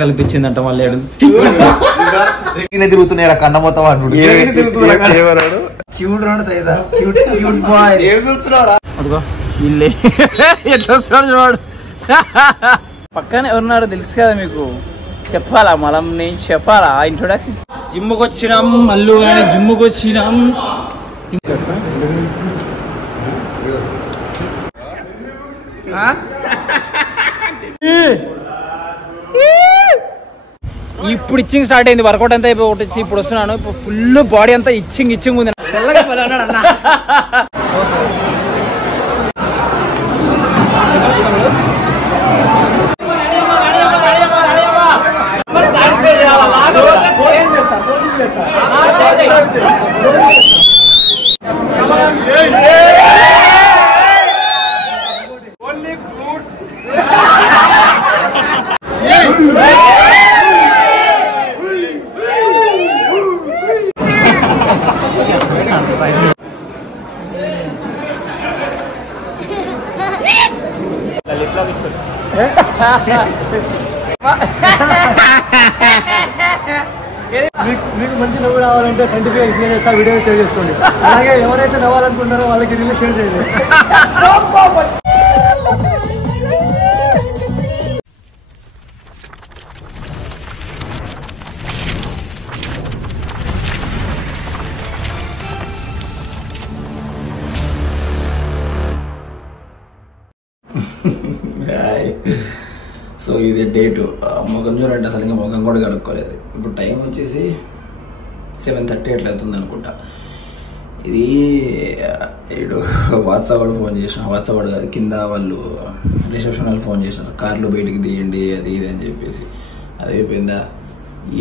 కల్పించిందంట మళ్ళీ తిరుగుతున్నాయి కన్న మొత్తం అదిగో ఇల్లే ఎట్లా వస్తున్నాడు చూడు. పక్కన ఎవరున్నారో తెలుసు కదా మీకు, చెప్పాలా మనం? నేను చెప్పాలా ఇంట్రొడక్షన్? జిమ్కి వచ్చినాం మళ్ళీ, కానీ జిమ్కి వచ్చినాం. ఇప్పుడు ఇచ్చింగ్ స్టార్ట్ అయింది, వర్కౌట్ అంతా అయిపోయి ఒకటి ఇచ్చి ఇప్పుడు వస్తున్నాను. ఇప్పుడు ఫుల్ బాడీ అంతా ఇచ్చింగ్ ఉంది. మీకు మంచి నవ్వు రావాలంటే సైంటిఫిక్ ఎక్స్ప్లెయిన్ చేస్తా, వీడియో షేర్ చేసుకోండి. అలాగే ఎవరైతే నవ్వాలనుకుంటారో వాళ్ళకి రీల్ షేర్ చేయండి. సో ఇది డే 2. ముఖం చూడండి, అసలు ఇంకా ముఖం కూడా కడుక్కోలేదు. ఇప్పుడు టైం వచ్చేసి 7:30 అట్లా అవుతుంది అనుకుంటా. ఇది ఏడు వాట్సాప్ వాడు ఫోన్ చేసిన, వాట్సాప్ వాడు కాదు, కింద వాళ్ళు రిసెప్షన్ వాళ్ళు ఫోన్ చేసినారు, కార్లో బయటికి తీయండి అది ఇది అని చెప్పేసి. అది అయిపోయిందా?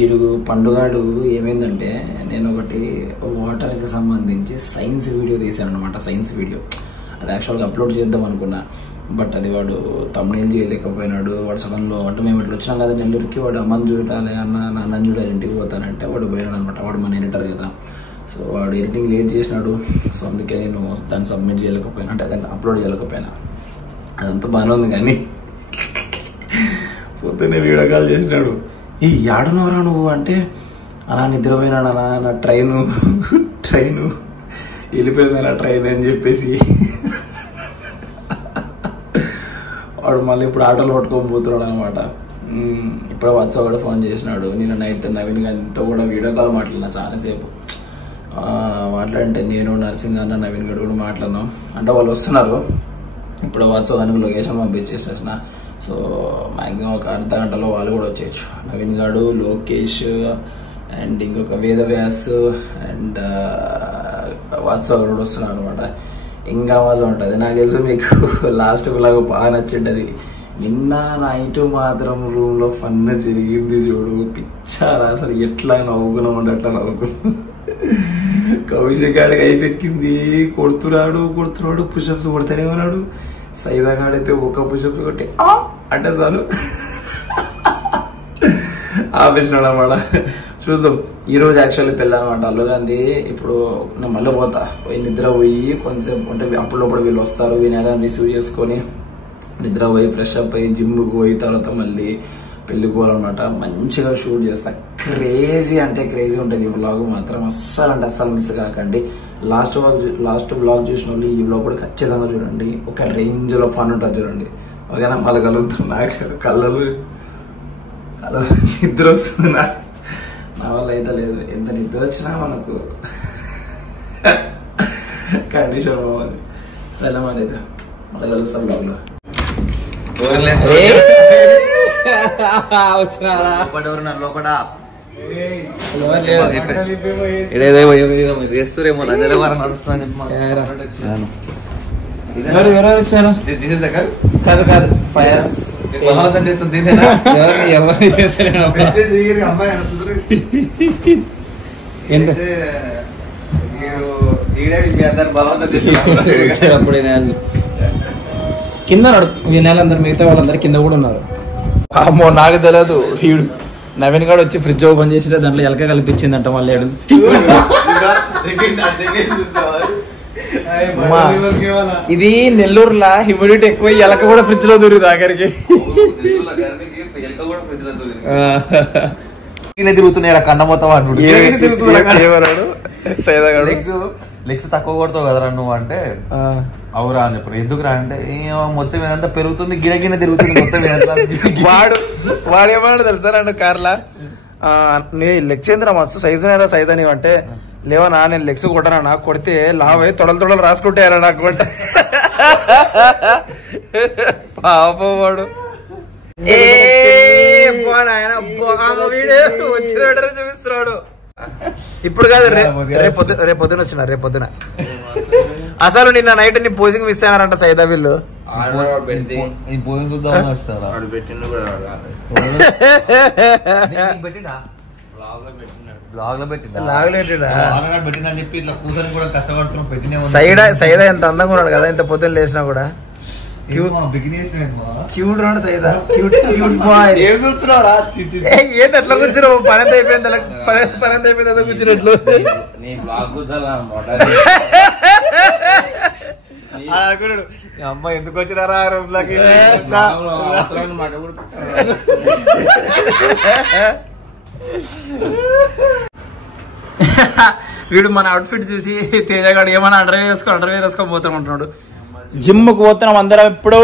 ఈడు పండుగాడు ఏమైందంటే, నేను ఒకటి వాటర్కి సంబంధించి సైన్స్ వీడియో తీశాను అనమాట. సైన్స్ వీడియో అది యాక్చువల్గా అప్లోడ్ చేద్దాం అనుకున్నా, బట్ అది వాడు తమ్ముళ్ళు చేయలేకపోయినాడు. వాడు సడన్లో అంటే మేము ఇట్లా వచ్చినాం కదా నెల్లూరుకి, వాడు అమ్మని చూడాలి నాన్నని చూడాలి ఇంటికి పోతానంటే వాడు పోయాడు అనమాట. వాడు మన ఎడిటర్ కదా, సో వాడు ఎడిటింగ్ లేట్ చేసినాడు. సో అందుకే నేను దాన్ని సబ్మిట్ చేయలేకపోయినా, అంటే దాన్ని అప్లోడ్ చేయలేకపోయినా. అదంతా బాగానే ఉంది, కానీ పొద్దున్నే వీడియో కాల్ చేసినాడు. ఈ ఏడున్నవరా నువ్వు అంటే, అలా నిద్రపోయినాడు అలా, నా ట్రైను వెళ్ళిపోయింది నా ట్రైన్ అని చెప్పేసి వాడు మళ్ళీ ఇప్పుడు ఆటోలు పట్టుకొని పోతున్నాడు అనమాట. ఇప్పుడు వాట్సాప్ కూడా ఫోన్ చేసినాడు. నేను నైట్ నవీన్ గారితో కూడా వీడియో కాల్ మాట్లాడినా చాలాసేపు. మాట్లాడంటే నేను నర్సింగ్ అన్న నవీన్ గారు కూడా మాట్లాడినాం. అంటే వాళ్ళు వస్తున్నారు, ఇప్పుడు వాట్సాప్ అని లొకేషన్ పంపించేసేసిన. సో మ్యాక్సిమం ఒక అర్ధ గంటలో వాళ్ళు కూడా వచ్చేయచ్చు. నవీన్ గారు, లోకేష్ అండ్ ఇంకొక వేదవ్యాస్ అండ్ వాట్సాప్ కూడా వస్తున్నారు అనమాట. ఇంకా మజా ఉంటుంది. నాకు తెలుసు మీకు లాస్ట్ లాగా బాగా నచ్చిండది. నిన్న నైట్ మాత్రం రూమ్లో ఫన్ జరిగింది చూడు, పిచ్చారా అసలు. ఎట్లా నవ్వుకున్నాం అంటే అట్లా నవ్వుకున్నాం. కౌశిక్ గాడికి అయిపెక్కింది, కొడుతున్నాడు పుషప్స్ కొడతానే ఉన్నాడు. సైదా గాడైతే ఒక పుషప్స్ కొట్టి అంటే చాలు ఆపేసినాడు అనమాట. చూద్దాం. ఈరోజు యాక్చువల్లీ పెళ్ళి అనమాట అల్లు గాంధీ. ఇప్పుడు నేను మళ్ళీ పోయి నిద్ర పోయి కొంచెం అంటే అప్పుడప్పుడు వీళ్ళు వస్తారు, వీళ్ళని రిసీవ్ చేసుకొని నిద్ర పోయి ఫ్రెష్ అప్ అయ్యి జిమ్కి పోయి తర్వాత మళ్ళీ పెళ్ళికి పోవాలన్నమాట. మంచిగా షూట్ చేస్తా. క్రేజీ అంటే క్రేజీ ఉంటుంది ఈ వ్లాగ్ మాత్రం. అస్సలు అంటే అస్సలు మిస్ కాకండి. లాస్ట్ వ్లాగ్ చూసిన వాళ్ళు ఈ వ్లాగ్ కూడా ఖచ్చితంగా చూడండి. ఒక రేంజ్లో ఫన్ ఉంటుంది చూడండి. ఓకేనా? మళ్ళీ కలుగుతాం. నాకు కళ్ళలు నిద్ర వస్తుంది. నా వల్ల అయితే లేదు. ఎంత నిద్ర వచ్చినా మనకు కండిషన్ బాగుంది. సరే మరి అయితే మళ్ళీ కలుస్తాం బ్లాగ్లో. వచ్చినారా లోపల చేస్తురేమో ఎవరెవరు వచ్చారు? కాదు కాదు ఫైర్స్ అప్పుడు కింద వినాలందరు, మిగతా వాళ్ళందరూ కింద కూడా ఉన్నారు. అమ్మో నాకు తెలియదు. వీడు నవీన్ గారు వచ్చి ఫ్రిడ్జ్ ఓపెన్ చేసి దాంట్లో ఎలక కల్పించిందంట మళ్ళీ. ఇది నెల్లూరులా హ్యూమిడిటీ ఎక్కువ ఎలక కూడా ఫ్రిడ్జ్ లో దూరింది ఆఖరికి. తిరుగుతున్నాయి కన్న మొత్తం లెగ్స్ తక్కువ కొడతావు కదరా నువ్వు అంటే అవురా అని చెప్పారు. ఎందుకురా అంటే మొత్తం ఏదంతా పెరుగుతుంది గిడగిన తిరుగుతుంది మొత్తం. వాడేమన్నాడు తెలుసా నన్ను కార్లా, నీ లెగ్స్ ఏంద్రా మస్తు సైజు సైజ్ అని అంటే, లేవనా నేను లెగ్స్ కొట్టనా, కొడితే లావై తొడలు రాసుకుంటారా నాకు అంటే. పాపం వాడు వచ్చిన చూపిస్తున్నాడు. ఇప్పుడు కాదు రేపు పొద్దున అసలు నిన్న నైట్ నీ పోజింగ్ మిస్ అయ్యారంట సైదా వీళ్ళు. సైదా ఎంత అందంగా ఉన్నాడు కదా ఇంత పొద్దున లేచినా కూడా. క్యూట్ రాడు సైదా, క్యూట్ బాయ్. ఏంటి అట్లా కూర్చున్నావు? పనంత అయిపోయింది అట్లా కూర్చున్నట్లు. అమ్మ ఎందుకు వచ్చినారా రూమ్లకి? వీడు మన అవుట్ఫిట్ చూసి తేజగాడు ఏమన్నా అండర్వేర్ వేసుకొని పోతామంటున్నాడు. జిమ్కి పోతున్నాం అందరం. ఎప్పుడు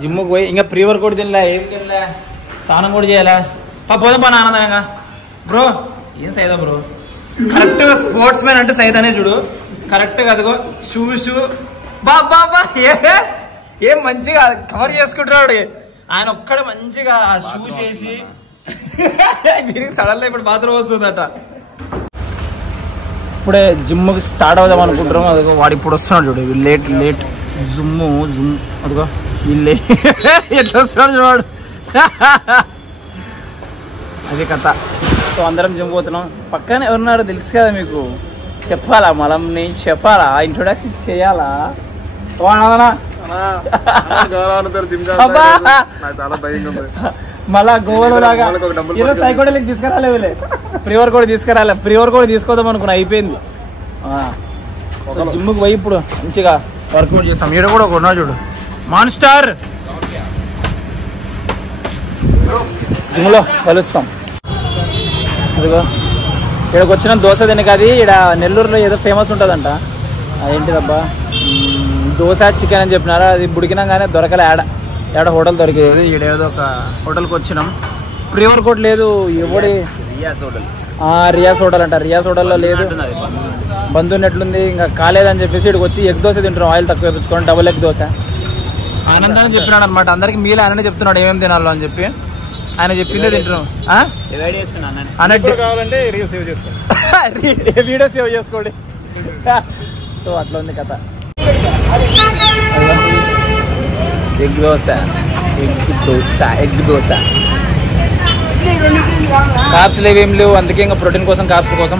జిమ్కి పోయి ఇంకా ప్రీ వర్కౌట్ తినలే, ఏం తినలే, స్నానం కూడా చేయాలా. పోదాం పని ఆనందంగా. బ్రో ఏం సైదా బ్రో, కరెక్ట్ గా స్పోర్ట్స్ మ్యాన్ అంటే సైదానే చూడు. కరెక్ట్ గా అదిగో షూ బాబా ఏం మంచిగా కవర్ చేసుకుంటున్నాడు ఆయన. ఒక్కడే మంచిగా ఆ షూస్ వేసి సడన్ గా ఇప్పుడు బాత్రూమ్ వస్తుందట. ఇప్పుడే జిమ్ స్టార్ట్ అవుదాం అనుకుంటున్నాం. అదిగో వాడు ఇప్పుడు వస్తున్నాడు చూడు, లేట్ జుమ్ అదిగో వీళ్ళే ఎట్లా వస్తున్నాడు చూడు. అది కథ. సో అందరం జిమ్ పోతున్నాం. పక్కనే ఎవరున్నారో తెలుసు కదా మీకు, చెప్పాలా మనం? నేను చెప్పాలా? ఇంట్రొడక్షన్ చేయాలా? మళ్ళా గోవాలో లాగా ఈరోజు సైకోడలికి తీసుకురాలేవులే, ప్రీ వర్కౌట్ తీసుకోదాం అనుకున్నా, అయిపోయింది. జిమ్కి పోయి ఇప్పుడు మంచిగా వర్కౌట్ చేస్తాం. ఈడ కూడా కొన్నా చూడు మాన్స్టార్. జిమ్ లో కలుస్తాం. అదిగో ఇక్కడికి వచ్చిన దోశ తినక, అది ఇక్కడ నెల్లూరులో ఏదో ఫేమస్ ఉంటుందంట. అదేంటిదబ్బా, దోశ చికెన్ అని చెప్పినారా. అది బుడికినాం కానీ దొరకలే. ఏడ హోటల్ దొరికేది. ఈడేదో ఒక హోటల్కి వచ్చినాం. ప్రీ వర్కౌట్ లేదు. ఎవడి రియాస్ హోటల్ అంట. రియాస్ హోటల్లో లేదు, బంద్ ఉన్నట్లుంది. ఇంకా కాలేదని చెప్పేసి ఇక్కడికి వచ్చి ఎగ్ దోశ తింటున్నాం. ఆయిల్ తక్కువ వేపించుకోండి, డబుల్ ఎగ్ దోశ. ఆనందాన్ని చెప్పినాడు అనమాట. అందరికి మీలే ఆయననే చెప్తున్నాడు ఏమేమి తినాలో అని చెప్పి. ఆయన చెప్పిందే తింటున్నాం. వీడియో సేవ్ చేసుకోండి. సో అట్లా ఉంది కథ. ఎగ్ దోశ కాప్స్ లేవేం లేవు, అందుకే ఇంకా ప్రోటీన్ కోసం కాప్స్ కోసం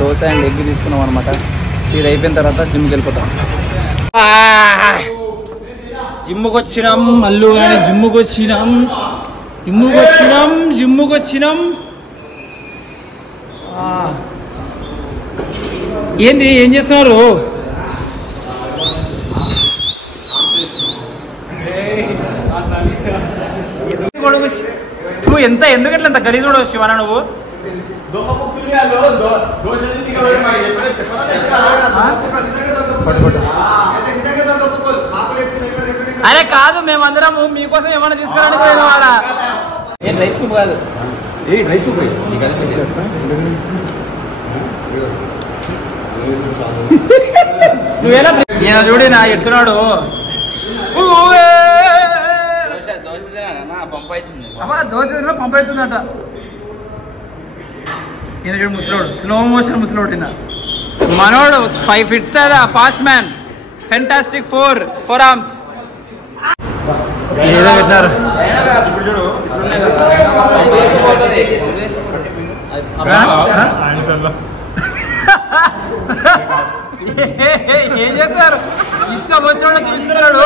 దోశ అండ్ ఎగ్ తీసుకున్నాం అనమాట. ఇది అయిపోయిన తర్వాత జిమ్కి వెళ్ళిపోతాం. జిమ్కి వచ్చినాం మళ్ళీ కానీ జిమ్కి వచ్చినాం. ఏంది ఏం చేస్తున్నారు? నువ్వు ఎందుకట్లా ఎంత గలీజ్ కూడా శివనా నువ్వు? అరే కాదు, మేమందరము మీకోసం ఏమైనా తీసుకురావడానికి పోయిన వాళ్ళ. ఏం రైస్ కుక్ కాదు, రైస్ కుక్. నువ్వేనా చూడి నా ఎట్టున్నాడు. దోశ పంప్ అవుతుందట. ఈయన చూడు ముసలోడు, స్లో మోషన్ ముసలోడు. మనోడు 5 feet fast man, fantastic 4 arms. ఏదో పెట్టినారు. ఏం చేస్తారు? ఇష్టం వచ్చినట్టు చూపిస్తున్నాడు.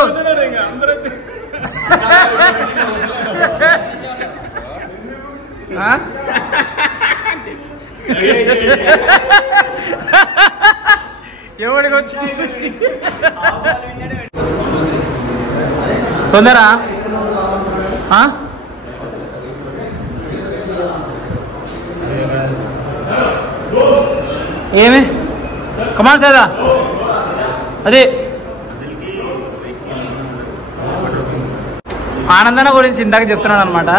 ఎవడికి వచ్చి తొందరా ఏమి కమాన్ సైదా అదే ఆనందన గురించి ఇందాక చెప్తున్నాను అనమాట.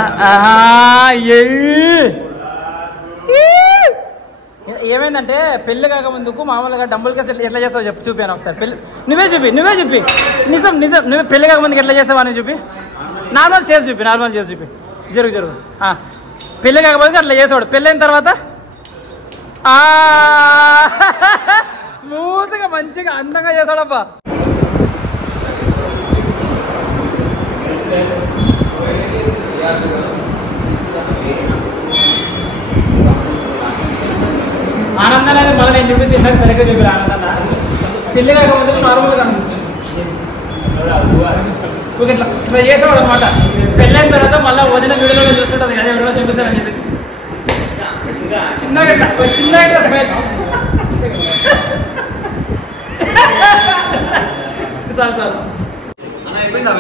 ఏమైందంటే పెళ్లి కాకముందుకు మామూలుగా డబ్బులు కేసు ఎట్లా చేస్తావు చెప్పి చూపాను ఒకసారి. పెళ్లి నువ్వే చూపి నిజం నువ్వే పెళ్లి కాకముందుకు ఎట్లా చేస్తావు అని చూపి. నార్మల్ చేసి చూపి జరుగు పెళ్లి కాకముందుకు అట్లా చేసేవాడు. పెళ్ళైన తర్వాత స్మూత్ గా మంచిగా అందంగా చేసాడబ్బా. ఆనందన మళ్ళీ నేను చూపిస్తే ఇందాక సరిగ్గా చూపి ఆనందన పెళ్లి కాకముందు నార్మల్గా ఇట్లా చేసేవాడు అనమాట. పెళ్ళైన తర్వాత మళ్ళీ వదిన వీడియోలో చూస్తుంటుంది కదా ఎవరైనా చూపిస్తారని చెప్పేసి చిన్నగా స్మైల్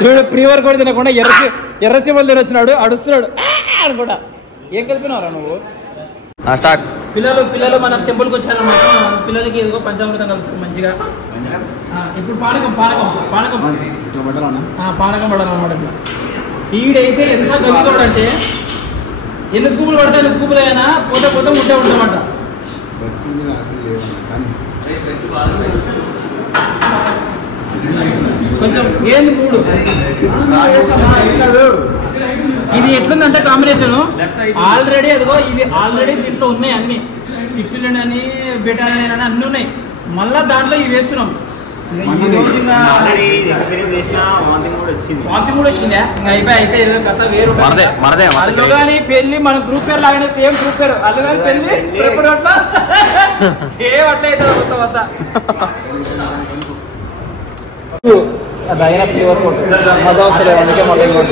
వీడు ప్రీ వర్కౌట్ తినకుండా ఎర్రచిమలు తినొచ్చినాడు అడుస్తున్నాడు అనుకుంటా. ఏం కలిపినావురా నువ్వు? పిల్లలు మన టెంపుల్కి వచ్చారన్నమాట. పిల్లలకి ఏదో పంచామృతం కలుపుతారు మంచిగా. ఇప్పుడు పానకం పడాలన్నమాట. ఈడైతే ఎంత గలుగుతాడంటే ఎన్ని స్కూపులు పడతాయి ఎన్ని స్కూపులు అయినా పోతే ముట్టే ఉంటామంట. కొంచెం ఏంది మూడు ఇది ఎట్లుందంటే కాంబినేషన్ ఆల్రెడీ అదిగో ఇవి ఆల్రెడీ దీంట్లో ఉన్నాయి అన్ని సిక్స్టీన్ అని బెటాలియన్ అని అన్ని ఉన్నాయి. మళ్ళా దాంట్లో ఇవి వేస్తున్నాం. వాంతింగ్ కూడా వచ్చిందా? ఇంకా అయితే కథ వేరు. అల్లు కానీ పెళ్లి మన గ్రూప్ పేరు లాగానే సేమ్ గ్రూప్ పేరు. అల్లు కానీ పెళ్లి అట్లా సేమ్ అట్లా అవుతుంది మొత్తం అంతా. అది అయినా ప్యూర్ ఫోటో మజా వస్తుంది. అందుకే మళ్ళీ ప్యూర్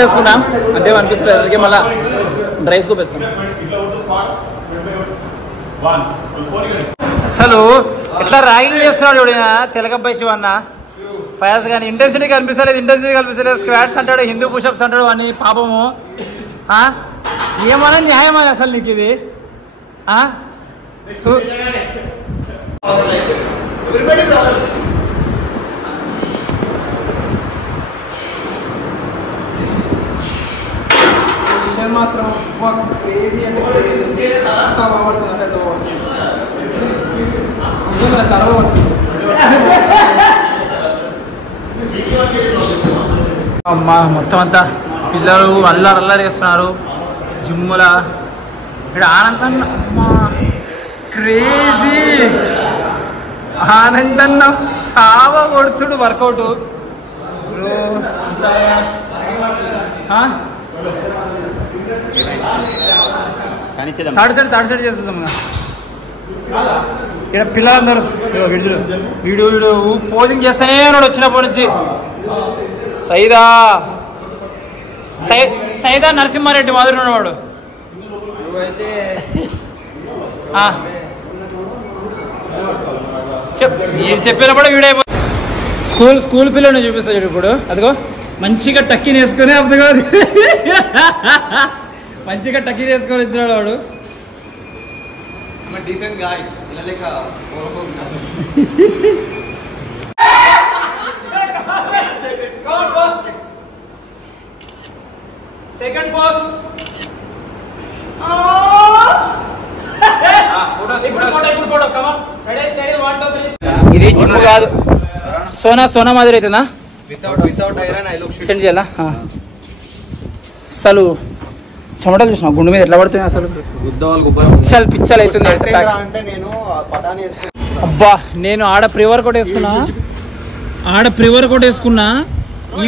వేసుకున్నాం అంటే అనిపిస్తుంది. అందుకే మళ్ళా డ్రై స్కూప్ వేసుకున్నాం. అసలు ఎట్లా ర్యాగింగ్ చేస్తున్నాడు ఎవడైనా తెలకబ్బాయి శివ అన్న ఫయాజ్ కానీ ఇంటెన్సిటీ కనిపిస్తలేదు. స్క్వాట్స్ అంటాడు, హిందూ పుషప్స్ అంటాడు అని. పాపము ఏమన్నా న్యాయం అని అసలు నీకు ఇది? మాత్రం అమ్మా మొత్తం అంతా పిల్లలు అల్లరి చేస్తున్నారు జిమ్ముల. ఇక్కడ ఆనందన్న క్రేజీ ఆనందన్న సావ కొడుతుడు వర్కౌట్. థర్డ్ సైడ్ చేస్తాం. ఇక్కడ పిల్లలందరూ వీడు పోజింగ్ చేస్తానే ఉన్నాడు వచ్చినప్పటి నుంచి. సైదా నరసింహారెడ్డి మాదిరి ఉన్నవాడు. చెప్పినప్పుడు వీడైపో స్కూల్ పిల్లల్ని చూపిస్తాడు ఇప్పుడు. అదిగో మంచిగా టక్కిని వేసుకొని అప్పుడు కాదు మంచిగా టక్కిని వేసుకొని వచ్చినాడు వాడు. సెకండ్ పోస్ ఇది జిమ్ కాదు. సోనా మాదిరి అవుతుందా? సెండ్ చేయాలా? అసలు చెమటలు చూసిన గుండు మీద ఎట్లా పడుతున్నాయి అసలు. పిచ్చలు అవుతుంది. అబ్బా నేను ఆడ ప్రీ వర్కౌట్ వేసుకున్నా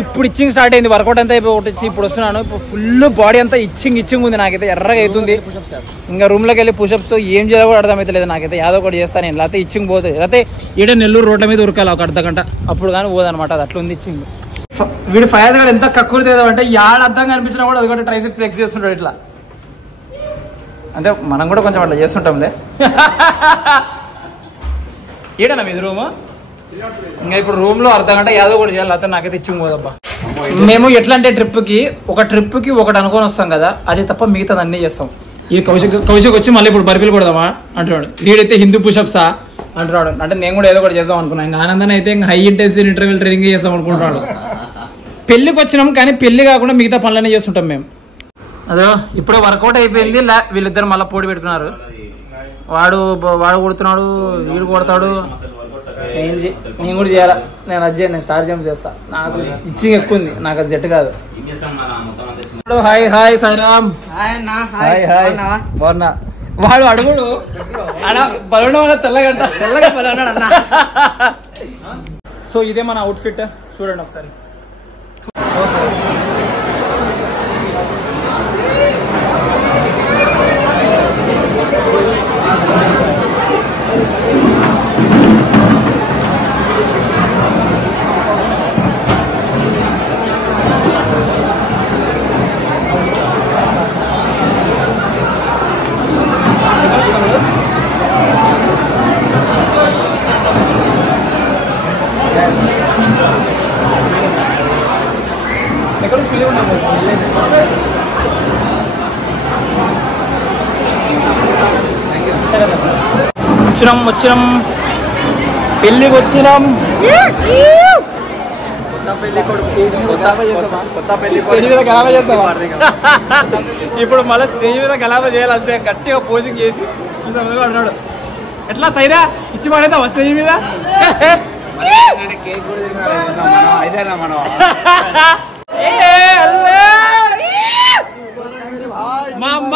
ఇప్పుడు ఇచ్చింగ్ స్టార్ట్ అయింది, వర్కౌట్ అంతా అయిపోయి ఒకటి ఇచ్చి ఇప్పుడు వస్తున్నాను. ఇప్పుడు ఫుల్ బాడీ అంతా ఇచ్చింగ్ ఉంది, నాకైతే ఎర్రగా అవుతుంది. ఇంకా రూమ్లోకి వెళ్ళి పుషప్స్ ఏం చేయాలో కూడా అర్థమవుతలేదు నాకైతే. యాదో ఒకటి చేస్తాను నేను, లేకపోతే ఇచ్చింగ్ పోతుంది. లేకపోతే ఈడ నెల్లూరు రోడ్ల మీద ఉరకాలి ఒక అర్ధ గంట, అప్పుడు కానీ పోదనమాట. అది అట్లా ఉంది ఇచ్చింగ్. వీడు ఫయాజ్ గారు ఎంత కక్కుర్తి అంటే యాడ అర్థం కనిపించినా కూడా అది కూడా ట్రైసెప్ ఫ్లెక్స్ చేస్తుంటాడు ఇట్లా. అంటే మనం కూడా కొంచెం అట్లా చేస్తుంటాంలే. ఏడనా మీది రూము? ఇంకా ఇప్పుడు రూమ్ లో అర్ధ గంట యాదో కూడా చేయాలి, లేకపోతే నాకైతే ఇచ్చింగ్ పోదబ్బా. మేము ఎట్లా అంటే ట్రిప్కి ఒకటి అనుకొని వస్తాం కదా, అది తప్ప మిగతాది అన్నీ చేస్తాం. ఈ కౌశిక్ వచ్చి మళ్ళీ ఇప్పుడు బర్ఫీలు కొడదామా అంటున్నాడు. వీడైతే హిందూ పుషప్సా అంటున్నాడు. అంటే నేను కూడా ఏదో ఒకటి చేద్దాం అనుకున్నాను. ఇంకా ఆనందాన్ని అయితే ఇంకా హై ఇంటెన్సిటీ ఇంటర్వెల్ ట్రైనింగ్ చేస్తాం అనుకుంటున్నాడు. పెళ్లికి వచ్చినాం కానీ పెళ్లి కాకుండా మిగతా పనులన్నీ చేస్తుంటాం మేము. అదో ఇప్పుడు వర్కౌట్ అయిపోయింది. వీళ్ళిద్దరు మళ్ళీ పోటీ పెట్టుకున్నారు. వాడు కొడుతున్నాడు, వీడు కొడతాడు. నేను కూడా చేయాలా, నేను అది చేయను, నేను స్టార్ జంప్ చేస్తా. నాకు ఇచ్చింగ్ ఎక్కువ ఉంది, నాకు అది జట్టు కాదు. హాయ్ సాయిరామ్. హాయ్ బాగున్నా. వాడు అడుగుడు బలవడం వల్ల తెల్లగా బలన్నాడు అన్న. సో ఇదే మన అవుట్ఫిట్ చూడండి ఒకసారి. వచ్చినాం పెళ్ళికి వచ్చినాం. ఇప్పుడు మళ్ళీ స్టేజ్ మీద గలాబా చేయాలి అంతే, గట్టిగా పోజింగ్ చేసి చూసాం అన్నాడు. ఎట్లా సైరా ఇచ్చి పడేద్దాం స్టేజ్ మీద. మా అమ్మ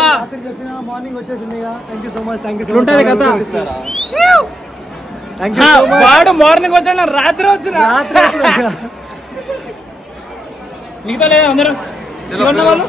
మార్నింగ్ వచ్చేసింది. Thank you so much. ఉంటుంది కదా. వాడు మార్నింగ్ వచ్చాడు, రాత్రి వచ్చిన మిగతా లేదా అందరూ శివన్న వాళ్ళు.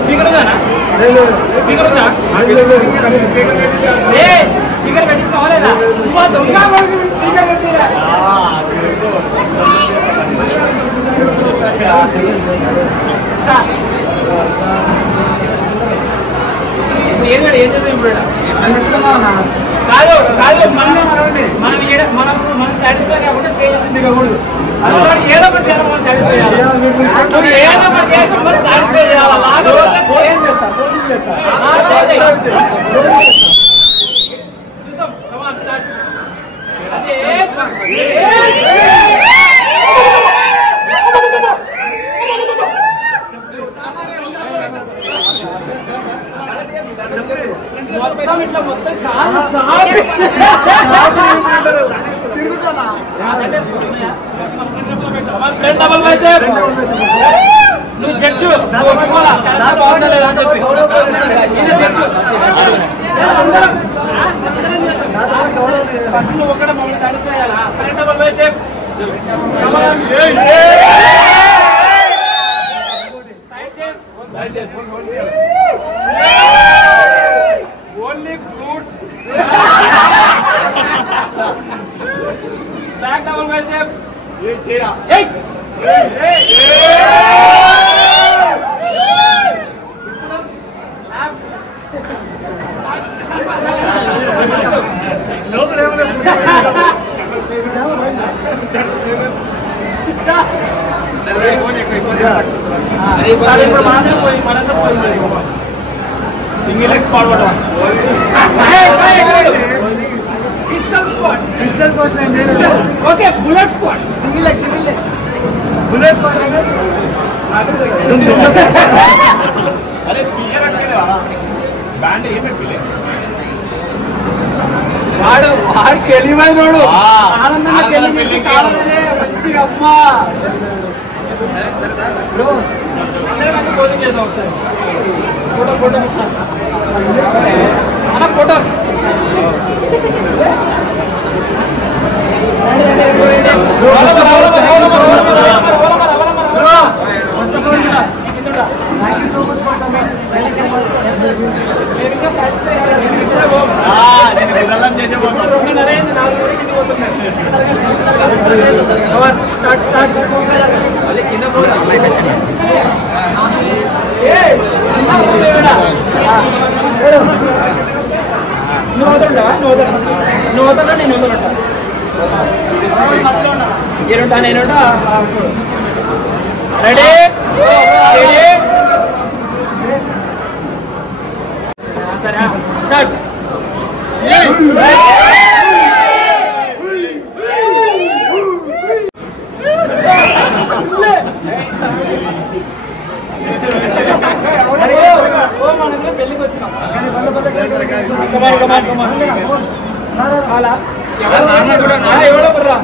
స్పీకర్ ఉందా? స్పీకర్ ఉందా? స్పీకర్ పెట్టించుకోవాలేదా? స్పీకర్ పెట్టిరా. ఏం చేసాం ఇప్పుడు? కాదు మనం సాటిస్ఫై కాకుండా స్టేజ్ దిగకూడదు. ఏదో ఒకటి చేయాలి, మనం సాటిస్ఫై చేయాలి. ఏదో ఒకటి చేసి మనం సాటిస్ఫై చేయాలి. చూసాం మొత్తం ఇట్లా మొత్తం కాదు సాపి చిరుగుతానా. నువ్వు జడ్జు ఒక్కడ మమ్మల్ని సాటిస్ఫై చేయాలా? Front double biceps only fruits. Back double biceps single leg squat okay. Bullet squat single leg bullet squat. అరే స్పీకర్ అంటే బ్యాండ్ ఏం పెట్టలే. వాడు తెలివైనోడు ఆనందంగా మంచిగా అమ్మా భోజనం చేసాం ఒకసారి ఫోటో అన్న photos Thank you so much for coming. Thank you so much. Start. Ready సరే స్టార్ట్ పెళ్లికి వచ్చినాం ఎవడో పర్రా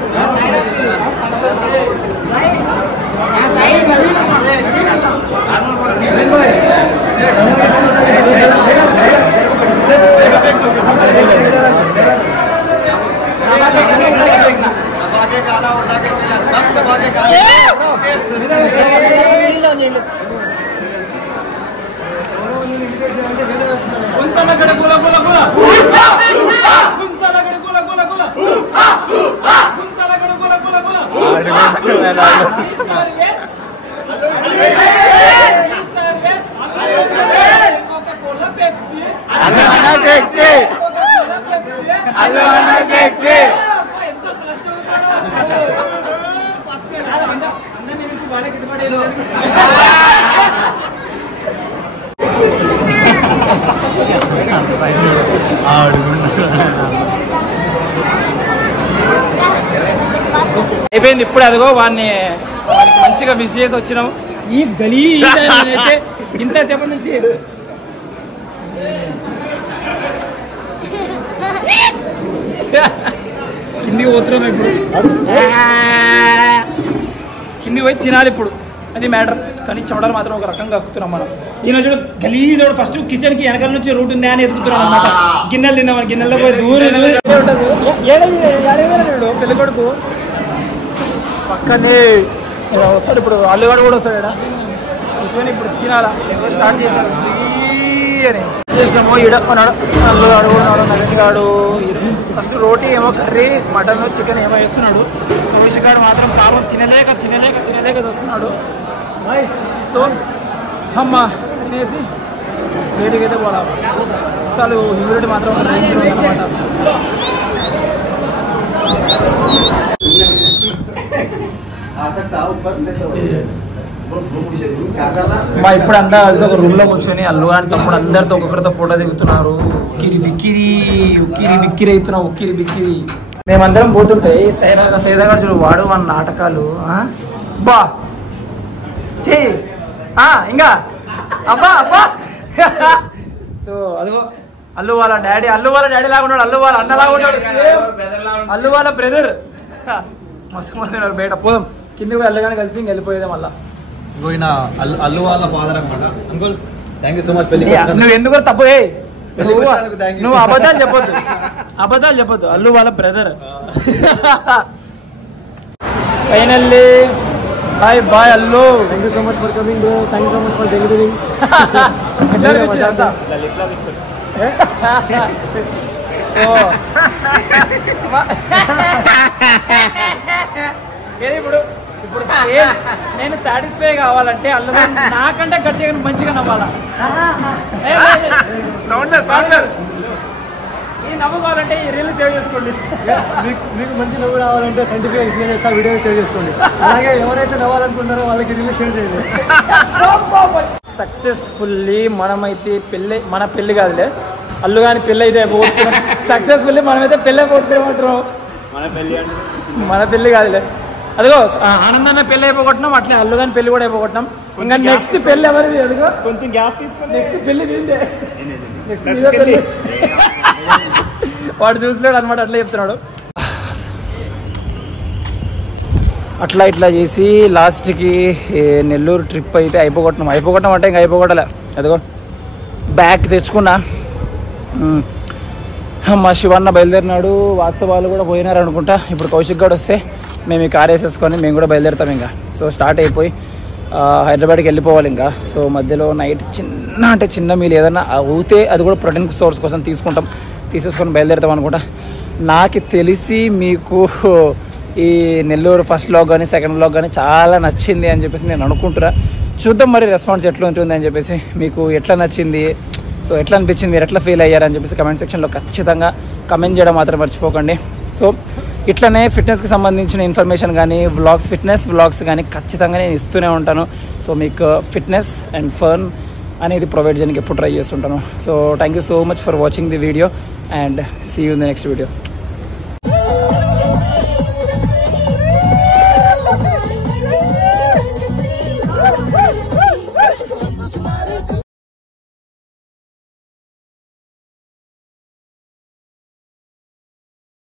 అయిపోయింది ఇప్పుడు అదిగో వాడికి మంచిగా మిస్ చేసి వచ్చినాం ఈ గలీజ్ అయితే ఇంతసేపు నుంచి కిందికి పోతున్నాం ఇప్పుడు కిందికి పోయి తినాలి ఇప్పుడు అది మ్యాటర్ కానీ చెమటలు మాత్రం ఒక రకంగా ఎక్కుతున్నాం మనం ఈయన చూడు గలీజ్ ఫస్ట్ కిచెన్ కి వెనకాల నుంచి రూట్ ఉందా అని ఎదుగుతున్నాం అనమాట గిన్నెలు తిందామని గిన్నెల్లో పోయి దూరం ఉంటుంది పెళ్లి కొడుకు పక్కనే వస్తాడు ఇప్పుడు అల్లుగాడు కూడా వస్తాడు ఇక్కడ కూర్చొని ఇప్పుడు తినాలా ఏదో స్టార్ట్ చేశాడు అని చేసినాము ఈడ అన్నాడు అల్లుగాడు కూడా నరేష్ గాడు ఫస్ట్ రోటీ ఏమో కర్రీ మటన్ చికెన్ ఏమో వేస్తున్నాడు కౌశిగాడు మాత్రం పాపం తినలేక వస్తున్నాడు సో అమ్మ తినేసి వేడికి అయితే పోలా అసలు హ్యూమిడిటీ మాత్రం అనమాట మా ఇప్పుడు అంతా కలిసి ఒక రూమ్ లో కూర్చొని అల్లు అని తమ్ముడు అందరితో ఒక్కొక్కరితో ఫోటో దిగుతున్నారు ఉక్కిరి అవుతున్నాం మేమందరం పోతుంటే సైదాగా చూడు వాడు మన నాటకాలు బా చే ఇంకా అబ్బా సో అదిగో అల్లు వాళ్ళ డాడీ లాగా ఉన్నాడు అల్లు వాళ్ళ అన్నలాగా ఉన్నాడు అల్లు వాళ్ళ బ్రదర్ మస్తు మంది ఉన్నారు బయట పోదాం కింద వెళ్ళగానే కలిసి ఇంక వెళ్ళిపోయేదే మళ్ళా అల్లు వాళ్ళ ఫాదర్ అన్నమాట uncle thank you so much నువ్వు ఎందుకు తప్పు నువ్వు అబద్ధాలు చెప్పొద్దు అల్లు వాళ్ళ brother finally boy Allu thank you so much for coming bro thank you so much for delivering so ఇప్పుడు నేను సాటిస్ఫై కావాలంటే అల్లు నాకంటే గట్టిగా మంచిగా నవ్వాలా ఈ నవ్వు కావాలంటే ఈ రీల్ సేవ్ చేసుకోండి మీకు మంచి నవ్వు రావాలంటే సైంటిఫిక్ ఎక్స్ప్లెయిన్ చేస్తా వీడియో సేవ్ చేసుకోండి అలాగే ఎవరైతే నవ్వాలనుకుంటారో వాళ్ళకి రీల్ షేర్ చేయండి సక్సెస్ఫుల్లీ మనమైతే మన పెళ్లి కాదులే అల్లు కానీ పెళ్ళి అయితే సక్సెస్ఫుల్లీ మనమైతే పెళ్ళి పోతున్నామంటారు మన పెళ్లి కాదులే అదిగో ఆనందన్న పెళ్లి అయిపోగొట్టినాం అట్లే అల్లు కానీ పెళ్లి కూడా అయిపోగొట్టినాం ఇంకా నెక్స్ట్ పెళ్లి ఎవరిది అదిగో కొంచెం గ్యాప్ తీసుకొని నెక్స్ట్ పెళ్లి నెక్స్ట్ వాడు చూసలేడు అనమాట, అట్లా చెప్తున్నాడు. అట్లా ఇట్లా చేసి లాస్ట్కి నెల్లూరు ట్రిప్ అయితే అయిపోగొట్టడం అంటే ఇంకా అయిపోగొట్టలే. అదిగో బ్యాగ్ తెచ్చుకున్నా. మా శివన్న బయలుదేరినాడు, వాట్సాప్ కూడా పోయినారు అనుకుంటా. ఇప్పుడు కౌశిక్ గడు వస్తే మేము ఈ కార్ వేసేసుకొని మేము కూడా బయలుదేరుతాం ఇంకా. సో స్టార్ట్ అయిపోయి హైదరాబాద్కి వెళ్ళిపోవాలి ఇంకా. సో మధ్యలో నైట్ చిన్న మీల్ ఏదైనా అవుతే అది కూడా ప్రోటీన్ సోర్స్ కోసం తీసేసుకొని బయలుదేరుతాం అనుకుంటా. నాకు తెలిసి మీకు ఈ నెల్లూరు ఫస్ట్ వ్లాగ్ కానీ సెకండ్ వ్లాగ్ కానీ చాలా నచ్చింది అని చెప్పేసి నేను అనుకుంటున్నా. చూద్దాం మరి రెస్పాన్స్ ఎట్లా ఉంటుంది అని చెప్పేసి. మీకు ఎట్లా నచ్చింది, సో ఎట్లా అనిపించింది, మీరు ఎట్లా ఫీల్ అయ్యారని చెప్పేసి కమెంట్ సెక్షన్లో ఖచ్చితంగా కమెంట్ చేయడం మాత్రం మర్చిపోకండి. సో ఇట్లనే ఫిట్నెస్కి సంబంధించిన ఇన్ఫర్మేషన్ కానీ ఫిట్నెస్ వ్లాగ్స్ కానీ ఖచ్చితంగా నేను ఇస్తూనే ఉంటాను. సో మీకు ఫిట్నెస్ అండ్ ఫన్ అనేది ప్రొవైడ్ చేయడానికి ఎప్పుడు ట్రై చేస్తుంటాను. So thank you so much for watching the video and see you in the next video.